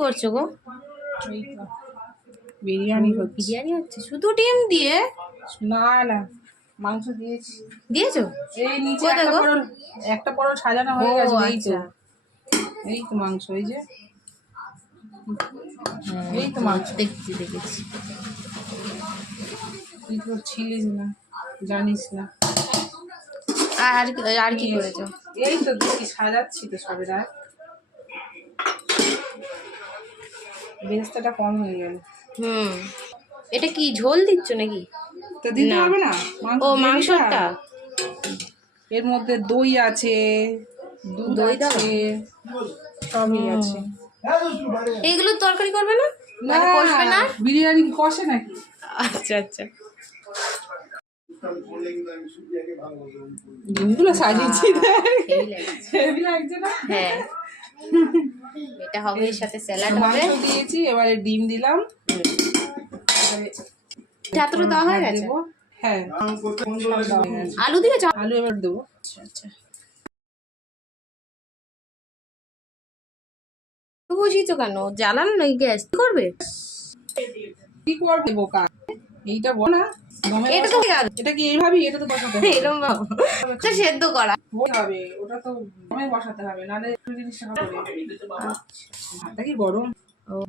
করছো গো? এই তো বিরিয়ানি হচ্ছে। বিরিয়ানি হচ্ছে শুধু ডিম দিয়ে? না না, মাংস দিয়েছি। দিয়েছো? এই নিচে কোথায় গো? একটা পরল সাজানো ও হয়ে গেছে। এই তো আচ্ছা। এই তো মাংস, এই যে হ্যাঁ, এই তো মাংস। দেখেছি। তুই তো ছিলিস না, জানিস না। আর আর কি করেছো? এই তো দেখি সাজাচ্ছি তো সবে। রাখ, বেরেস্তাটা কম হয়ে গেল। এটা কি ঝোল দিচ্ছ নাকি? তো দিতে না। হবে না ও গ্রেভিটা? মাংসটা। এর মধ্যে দই আছে, দুধ দই দাও? আছে, সবই আছে। এইগুলো তরকারি করবে না? না, মানে কষবে না? বিরিয়ানি কি কষে নাকি? আচ্ছা। ডিমগুলো সাজিয়েছি, হেভি লাগছে না? হ্যাঁ, এটা হবে, এর সাথে স্যালাড হবে। মাংস দিয়েছি, এবারে ডিম দিলাম। এতটা দেওয়া হয়ে গেছে? হ্যাঁ, আলু দিয়েছো? আলু এবার দেবো। আচ্ছা। বসিয়েছো কেন? জ্বালানো নাই গ্যাস? কি করবে? কি করবে বোকা? এইটা বল না। এটা তো এটা কি এইভাবেই? এটা তো বসাতে হবে। এরকম তো সেদ্ধ করা হবে, ওটা তো দমে বসাতে হবে, নাহলে জিনিসটা হবে। ভাতটা কি গরম?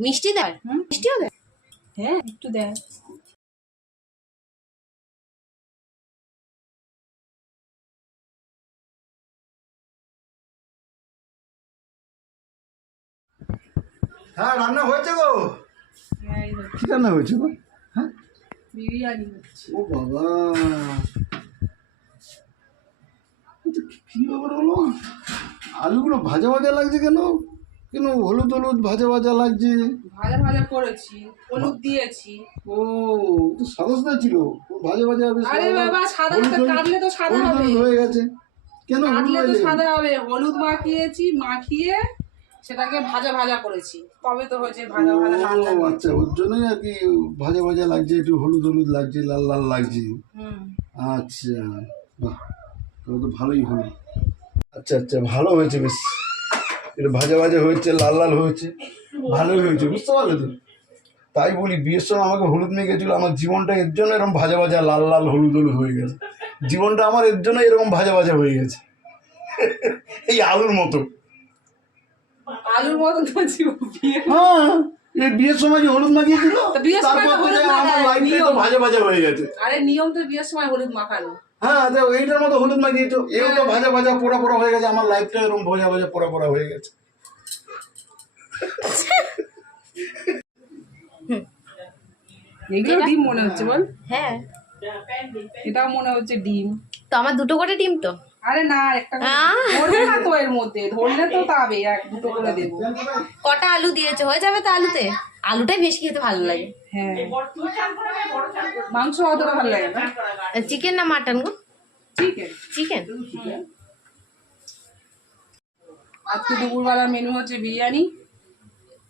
মিষ্টি দেয়? মিষ্টিও দেয়? হ্যাঁ, একটু দেয়। হ্যাঁ, রান্না হয়েছে গো। এই হচ্ছে কি রান্না হয়েছে গো? হ্যাঁ, বিরিয়ানি হচ্ছে। ও বাবা, এটা কি ব্যাপার হলো? আলুগুলো ভাজা ভাজা লাগছে কেন? কেন হলুদ হলুদ ভাজা ভাজা লাগছে? ভাজা করেছি, হলুদ দিয়েছি। ও, তো সাদা সাদা ছিল, ও ভাজা ভাজা বেশ আরে লাল লাল, বাবা, সাদা হলুদ হলুদ, কাটলে তো সাদা হলুদ হবে। হলুদ হয়ে গেছে কেন? হলুদ কাটলে তো হয়ে সাদা হবে। হলুদ মাখিয়ে সেটাকে ভাজা করেছি, তবে তো হয়েছে ভাজা লাল ও লাল। আচ্ছা, ওর জন্যই আর কি ভাজা ভাজা লাগছে, একটু হলুদ হলুদ লাগছে, লাল লাল লাগছে। আচ্ছা, বাহ, তাহলে তো ভালোই হলো। আচ্ছা, ভালো হয়েছে বেশ। এটা ভাজা ভাজা হয়েছে, লাল লাল হয়েছে, ভালোই হয়েছে, বুঝতে পারলে তো? তাই বলি, বিয়ের সময় আমাকে হলুদ মেখেছিল, আমার জীবনটা এর জন্য এরকম ভাজা ভাজা লাল লাল হলুদ হলুদ হয়ে গেছে। জীবনটা আমার এর জন্য এরকম ভাজা ভাজা হয়ে গেছে। এই আলুর মতো। আলুর মতো তো জীবন। হ্যাঁ, এই বিয়ের সময় যে হলুদ মাখিয়েছিল, বিয়ের সময় তারপর হলুদ আমার লাইফটাই তো ভাজা ভাজা হয়ে গেছে। আরে নিয়ম তো বিয়ের সময় হলুদ মাখানো। হ্যাঁ, এইটার মতো হলুদ মাখিয়েছো, এও তো ভাজা ভাজা পোড়া পোড়া হয়ে গেছে, আমার লাইফটা এরকম ভাজা ভাজা পোড়া পোড়া হয়ে গেছে। এগুলো ডিম মনে হচ্ছে, বল? হ্যাঁ, এটাও মনে হচ্ছে ডিম। তো আমার দুটো করে ডিম তো। আরে না, একটা ধরবে না তো, এর মধ্যে ধরলে তো তবে দুটো করে দেবো। কটা আলু দিয়েছো? হয়ে যাবে তো আলুতে। আলুটাই বেশি খেতে ভালো লাগে। হ্যাঁ, মাংস অতটা ভালো লাগে না। চিকেন না মাটন গো? চিকেন। আজকে দুপুরবেলার মেনু হচ্ছে বিরিয়ানি।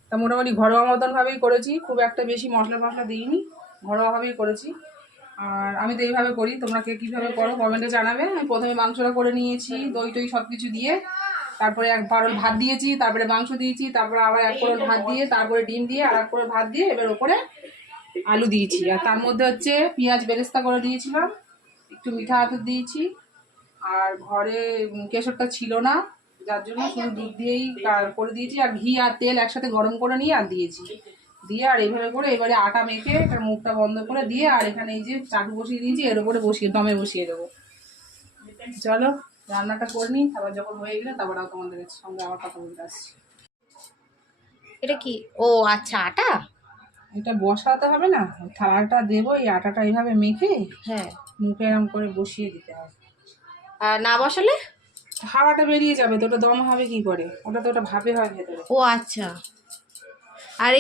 তা মোটামুটি ঘরোয়া মতন ভাবেই করেছি, খুব একটা বেশি মশলা দিইনি, ঘরোয়া ভাবেই করেছি। আর আমি তো এইভাবে করি, তোমরা কে কীভাবে করো কমেন্টে জানাবে। আমি প্রথমে মাংসটা করে নিয়েছি, দই টই সব কিছু দিয়ে, তারপরে এক পারল ভাত দিয়েছি, তারপরে মাংস দিয়েছি, তারপরে আবার এক পারল ভাত দিয়ে, তারপরে ডিম দিয়ে, আর এক পারল ভাত দিয়ে, এবার ওপরে আলু দিয়েছি। আর তার মধ্যে হচ্ছে পেঁয়াজ বেরেস্তা করে দিয়েছিলাম, একটু মিঠা আতর দিয়েছি। আর ঘরে কেশরটা ছিল না, যার জন্য শুধু দুধ দিয়েই করে দিয়েছি। আর ঘি আর তেল একসাথে গরম করে নিয়ে আর দিয়েছি, দিয়ে আর এইভাবে করে এবারে আটা মেখে এটার মুখটা বন্ধ করে দিয়ে, আর এখানে এই যে চাটু বসিয়ে দিয়েছি, এর উপরে দমে বসিয়ে দেবো। চলো রান্নাটা করে নিই, আবার যখন হয়ে গেলে তারপর তোমাদের সঙ্গে আবার কথা বলতে আসছি। এটা কি? ও আচ্ছা, আটা। এটা বসাতে হবে না, থালাটা দেবো, এই আটাটা এইভাবে মেখে হ্যাঁ, মুখে এরকম করে বসিয়ে দিতে হবে। আর না বসালে হাওয়াটা বেরিয়ে যাবে তো, ওটা দম হবে কি করে? ওটা তো ওটা ভাপে হয় ভেতরে। ও আচ্ছা। আর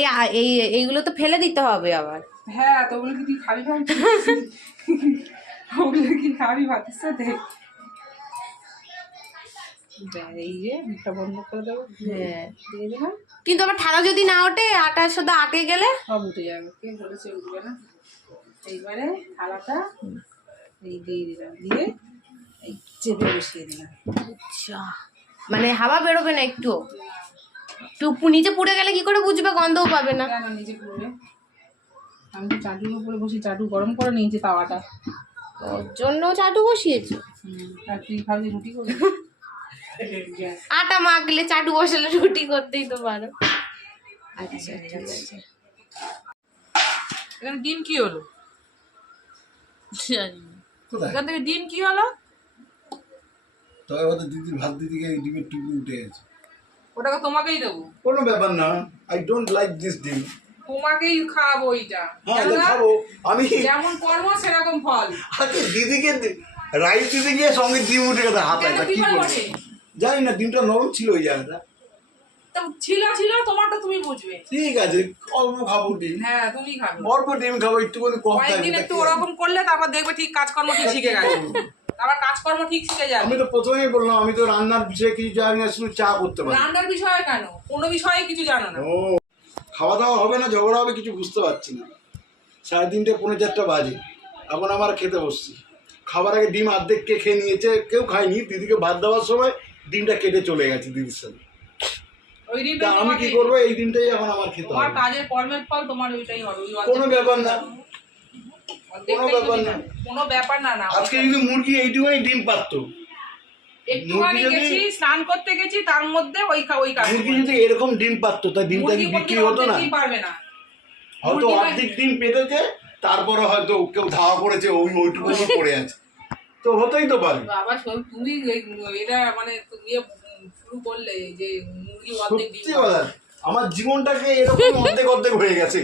এইগুলো তো ফেলে দিতে হবে আবার। হ্যাঁ, তো ওগুলো কি তুই খাবি? ওগুলো কি খাবি ভাতের সাথে? এই যে মুখটা বন্ধ করে দেবো। হ্যাঁ, দিয়ে দিলাম। কিন্তু আবার থালা যদি না ওঠে, আটার সাথে আটকে গেলে সব উঠে যাবে, কে বলেছে উঠবে না? এইবারে থালাটা এই দিয়ে দিলাম, দিয়ে এই চেপে বসিয়ে দিলাম। আচ্ছা, মানে হাওয়া বেরোবে না একটু? নিচে পুড়ে গেলে কি করে বুঝবে? গন্ধও পাবে না। কেন নিচে পুড়বে? আমি তো চাটুর উপরে বসে চাটু গরম করে নিয়েছি তাওয়াটা। ওর জন্য চাটু বসিয়েছো? আর তুই ভাবছি রুটি করবি? আটা মাখলে চাটু বসালে রুটি করতেই তো পারো। আচ্ছা ঠিক আছে। এখানে ডিম কি হলো? কোথায়? এখান থেকে ডিম কি হলো? তবে হয়তো দিদির ভাত দিদিকে ডিমের টুকরো উঠে গেছে। ওটাকে তোমাকেই দেবো। কোনো ব্যাপার না, আই ডোন্ট লাইক দিস ডিম। তোমাকেই খাওয়াবো এইটা। হ্যাঁ তো খাবো আমি। যেমন কর্ম সেরকম ফল। আরে দিদিকে রাইস দিতে গিয়ে সঙ্গে ডিম উঠে গেছে হাতে। কেন, কি কি করে করবো বটে? জানি না, ডিমটা নরম ছিল ওই জায়গাটা। তো ছিল তোমারটা তুমি বুঝবে। ঠিক আছে, অল্প খাবো ডিম। হ্যাঁ তুমি খাবে। অল্প ডিম খাবো, একটুখানি কম কয়েকদিন থাকবে। একটু ওরকম করলে তারপর দেখবে ঠিক কাজকর্ম ঠিক শিখে গেছে। আবার কাজকর্ম ঠিক শিখে যাবে। আমি তো প্রথমেই বললাম আমি তো রান্নার বিষয়ে কিছু জানি না, শুধু চা করতে পারি। রান্নার বিষয়ে কেন, কোনো বিষয়ে কিছু জানো না। ও খাওয়া দাওয়া হবে না, ঝগড়া হবে, কিছু বুঝতে পারছি না। 3:30 পৌনে 4টা বাজে, এখন আমার খেতে বসছি। খাবার আগে ডিম অর্ধেক কে খেয়ে নিয়েছে, কেউ খায়নি। দিদিকে ভাত দেওয়ার সময় ডিমটা কেটে চলে গেছে দিদির সাথে। ওই তা ডিমটা আমি কি করবো, এই ডিমটাই এখন আমার খেতে তোমার হবে। কাজের কর্মের ফল তোমার ওইটাই হবে। কোনো ব্যাপার না, কোনো ব্যাপার না। কোনো ব্যাপার না। না আজকে যদি মুরগি এইটুকুই ডিম পারতো, একটুখানি গেছি স্নান করতে গেছি, তার মধ্যে ওই কাজ। মুরগি যদি এরকম ডিম পারতো তা ডিমটা কি বিক্রি হতো না? পারবে না। হয়তো অর্ধেক ডিম পেতেছে, তারপরে হয়তো কেউ ধাওয়া করেছে, ওইটুকু পড়ে আছে, তো হতেই তো পারে। বাবা তুমি এটা মানে ইয়ে শুরু করলে যে মুরগি অর্ধেক ডিম সত্যি কথা, আমার জীবনটাকে এরকম অর্ধেক অর্ধেক হয়ে গেছে।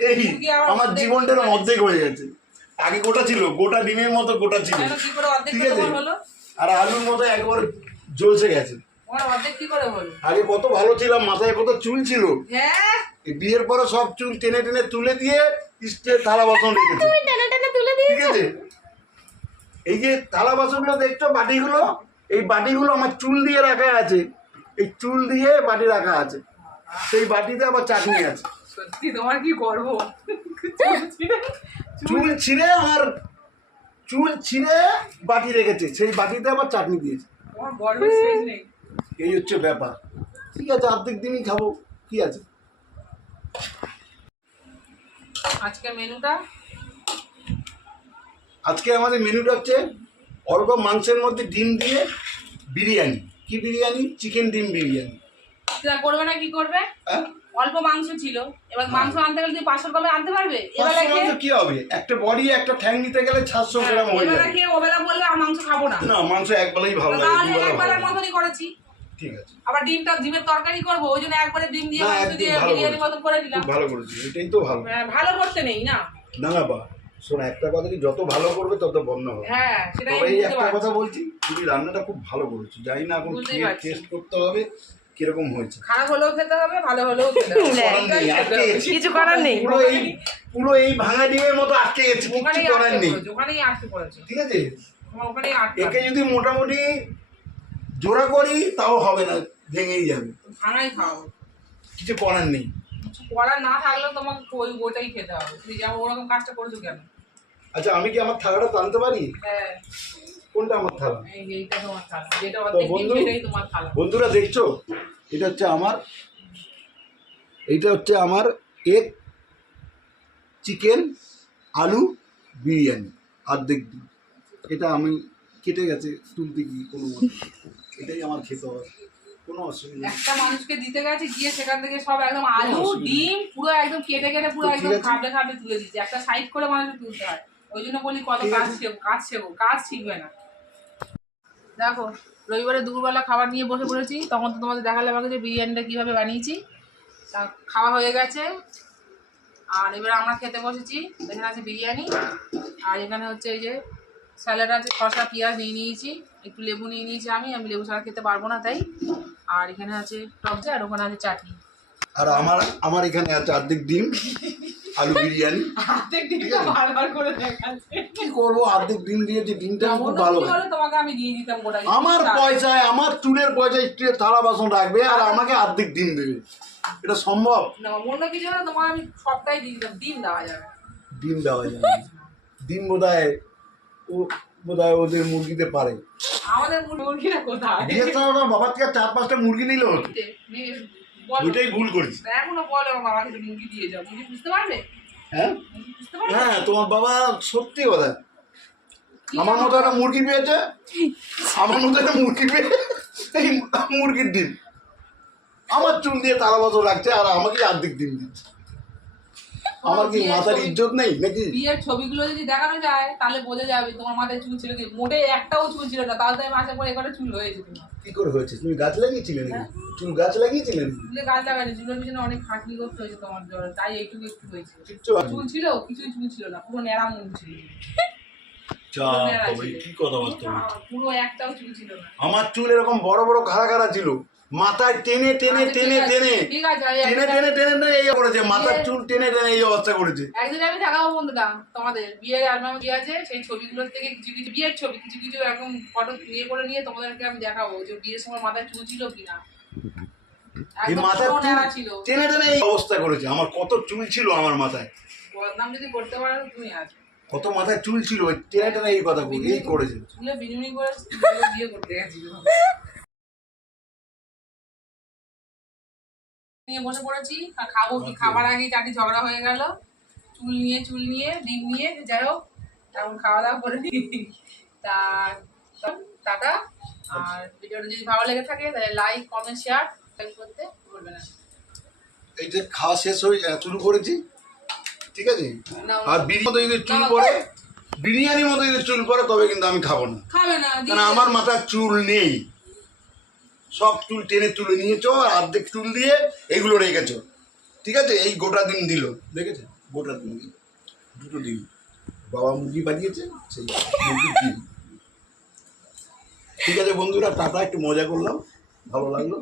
এই আমার জীবনটার অর্ধেক হয়ে গেছে। আগে গোটা ছিল, গোটা ডিমের মতো গোটা ছিল, কেন, কি করে অর্ধেক ঠিক আছে, তোমার হলো? আর আলুর মতো একবার জ্বলসে গেছে। তোমার অর্ধেক কি করে হলো? আগে কত ভালো ছিলাম, মাথায় কত চুল ছিল। হ্যাঁ, এই বিয়ের পরে সব চুল টেনে টেনে তুলে দিয়ে স্টের থালা বাসন রেখেছি, টেনে টেনে তুলে ঠিক আছে। এই যে থালা বাসনগুলো দেখছো, বাটিগুলো, এই বাটিগুলো আমার চুল দিয়ে রাখা আছে, এই চুল দিয়ে বাটি রাখা আছে, সেই বাটিতে আবার চাটনি আছে। সত্যি তোমার কি গর্ব। চুল ছিঁড়ে বাটি রেখেছে, সেই বাটিতে আবার চাটনি দিয়েছে। তোমার গর্বের শেষ নেই। এই হচ্ছে ব্যাপার। ঠিক আছে, অর্ধেক দিনই খাবো, কি আছে। আজকে মেনুটা, আজকে আমাদের মেনুটা হচ্ছে অল্প মাংসের মধ্যে ডিম দিয়ে বিরিয়ানি। কি বিরিয়ানি? চিকেন ডিম বিরিয়ানি। সেটা করবে না, কি করবে? হ্যাঁ, অল্প মাংস ছিল, এবার মাংস আনতে গেলে তুমি 500 গ্রামে আনতে পারবে? এবার 500 গ্রাম তো কি হবে, একটা বডি একটা ঠ্যাং নিতে গেলে 700 গ্রাম হয়ে এবার যাবে। খেয়ে ওবেলা বললে আর মাংস খাবো না। না, মাংস একবেলাই ভালো লাগে, তাহলে দুবেলা ভালো একবেলার লাগে। মতনই করেছি। ঠিক আছে, আবার ডিমের তরকারি করবো, ওই জন্য একবারে ডিম দিয়ে না, মাংস একদম দিয়ে ভালো বিরিয়ানি করেছি। মতন করে দিলাম। খুব ভালো করেছি, এটাই তো ভালো। ভালো করতে নেই না। না না বা শোন, একটা কথা কি, যত ভালো করবে তত বন্য হবে। হ্যাঁ, সেটাই তবে এই বুঝতে একটা পারছি। কথা বলছি, তুমি রান্নাটা খুব ভালো করেছো। জানি না এখন বুঝতেই পারছি। টেস্ট করতে হবে কিরকম হয়েছে। খারাপ হলেও খেতে হবে, ভালো হলেও খেতে হবে। করার নেই, আটকে গেছি। কিছু করার নেই। পুরো এই ভাঙা ডিমের মতো আটকে গেছে, কিছু ওখানেই করার আটকে নেই। পড়েছো, ওখানেই আটকে পড়েছো। ঠিক আছে, তোমার ওখানেই আটকে একে যদি মোটামুটি জোড়া করি তাও হবে না, ভেঙেই যাবে। ভাঙাই খাওয়াবো। কিছু করার নেই। কিছু করার না থাকলেও তোমাকে ওইটাই খেতে হবে। তুমি যেমন ওরকম কাজটা করছো কেন? আচ্ছা, আমি কি আমার থালাটা টানতে পারি? হ্যাঁ, কোনটা আমার থালা? এইটা তোমার থালা, যেটা তো অর্ধেক বন্ধু, সেটাই তোমার থালা। বন্ধুরা দেখছো, এটা হচ্ছে আমার এগ চিকেন আলু বিরিয়ানি অর্ধেক দিন। এটা আমি কেটে গেছে তুলতে গিয়ে কোনো মতে। এটাই আমার খেতে হবে, কোনো অসুবিধা নেই। একটা মানুষকে দিতে গেছে, গিয়ে সেখান থেকে সব একদম আলু ডিম পুরো একদম কেটে কেটে পুরো তো ঠিক একদম আছে। খাবলে খাবলে তুলে দিচ্ছে। একটা সাইড করে মানুষকে তুলতে হয়। ওই জন্য বলি কত ঠিক কাজ আছে। কাজ শিখবে না। দেখো, রবিবারে দুপুরবেলা খাবার নিয়ে বসে পড়েছি, তখন তো তোমাদের দেখালে আমাকে যে বিরিয়ানিটা কীভাবে বানিয়েছি। তা খাওয়া হয়ে গেছে, আর এবার আমরা খেতে বসেছি। এখানে আছে বিরিয়ানি, আর এখানে হচ্ছে এই যে স্যালাড আছে, শসা পেঁয়াজ নিয়ে নিয়েছি, একটু লেবু নিয়ে নিয়েছি। আমি লেবু ছাড়া খেতে পারবো না তাই। আর এখানে আছে টক, আর ওখানে আছে চাটনি। আর আমার এখানে আছে অর্ধেক ডিম আলু বিরিয়ানি। বারবার করে দেখাচ্ছে। কি করবো, অর্ধেক ডিম দিয়েছি, ডিমটা খুব ভালো হয়। তোমাকে আমি দিয়ে দিতাম গোটা। আমার পয়সায়, আমার চুলের পয়সায় স্ত্রীর থালা বাসন রাখবে আর আমাকে অর্ধেক ডিম দেবে, এটা সম্ভব? না, অন্য কিছু না, তোমার আমি সবটাই দিয়ে দিতাম। ডিম দেওয়া যাবে? ডিম দেওয়া যাবে না। ডিম বোধহয় ও বোধহয় ওদের মুরগিতে পারে। আমাদের মুরগিরা কোথায়? বিয়ের সময় ওরা বাবার থেকে 4-5টা মুরগি নিল, বলো। ওইটাই ভুল করেছি। এখনো বলে আমার বাবাকে একটু মুরগি দিয়ে যাও, মুরগি বুঝতে পারবে? হ্যাঁ মুরগি বুঝতে পারবে? হ্যাঁ, তোমার বাবা সত্যি কথা, আমার মতো একটা মুরগি পেয়েছে, আমার মতো একটা মুরগি পেয়ে এই মুরগির ডিম আমার চুল দিয়ে তালা বছর রাখছে আর আমাকে অর্ধেক ডিম দিচ্ছে। আমার কি মাথার ইজ্জত নেই নাকি? বিয়ের ছবিগুলো যদি দেখানো যায় তাহলে বোঝা যাবে তোমার মাথায় চুল ছিল কি। মোটে একটাও চুল ছিল না, তাও তো আমি আশা করে এবারে চুল হয়েছে তোমার। কি করে হয়েছে? তুমি গাছ লাগিয়েছিলে নাকি? চুল গাছ লাগিয়েছিলে নাকি? চুলে গাছ লাগানি, চুলের পিছনে অনেক খাটনি করতে হয়েছে তোমার জন্য, তাই এইটুকু একটু হয়েছে। কিচ্ছু হয়নি। চুল ছিল, কিছুই চুল ছিল না, পুরো ন্যাড়া মুখ ছিল। কি কথা বলতো? পুরো একটাও চুল ছিল না। আমার চুল এরকম বড় বড় খাড়া খাড়া ছিল, মাথায় টেনে টেনে টেনে টেনে ঠিক আছে, টেনে টেনে টেনে টেনে এই করেছে, মাথার চুল টেনে টেনে এই অবস্থা করেছে। একদিন আমি দেখাবো বন্ধুরা তোমাদের বিয়ের অ্যালবাম কি আছে, সেই ছবিগুলোর থেকে কিছু কিছু বিয়ের ছবি কিছু কিছু একদম ফটো ইয়ে করে নিয়ে তোমাদেরকে আমি দেখাবো যে বিয়ের সময় মাথায় চুল ছিল কিনা। এই একদম মাথার পুরো চুল ন্যাড়া ছিল। টেনে টেনে এই অবস্থা করেছে। আমার কত চুল ছিল আমার মাথায়, বদনাম যদি করতে পারো তুমি আছো। কত মাথায় চুল ছিল, ওই টেনে টেনে এই কথা এই করেছে। চুলে বিনুনি করে বিয়ে করতে গেছিল। নিয়ে বসে পড়েছি, আর খাবো কি, খাবার আগে চারটি ঝগড়া হয়ে গেল চুল নিয়ে ডিম নিয়ে। যাই হোক, এখন খাওয়া দাওয়া করে দিই। তা টাটা। আর ভিডিওটা যদি ভালো লেগে থাকে তাহলে লাইক কমেন্ট শেয়ার করতে ভুলবে না। এই যে খাওয়া শেষ হয়ে শুরু করেছি, ঠিক আছে? নাও। আর বিরিয়ানি মতো যদি চুল পড়ে, বিরিয়ানির মতো যদি চুল পড়ে তবে কিন্তু আমি খাবো না, খাবে না, কারণ আমার মাথার চুল নেই। সব চুল টেনে তুলে নিয়েছো আর অর্ধেক চুল দিয়ে এইগুলো রেখেছো, ঠিক আছে? এই গোটা দিন দিল, দেখেছো? গোটা দিন দিল, দুটো দিন বাবা মুরগি বানিয়েছে, সেই মুরগির ডিম। ঠিক আছে বন্ধুরা, টাটা, একটু মজা করলাম, ভালো লাগলো।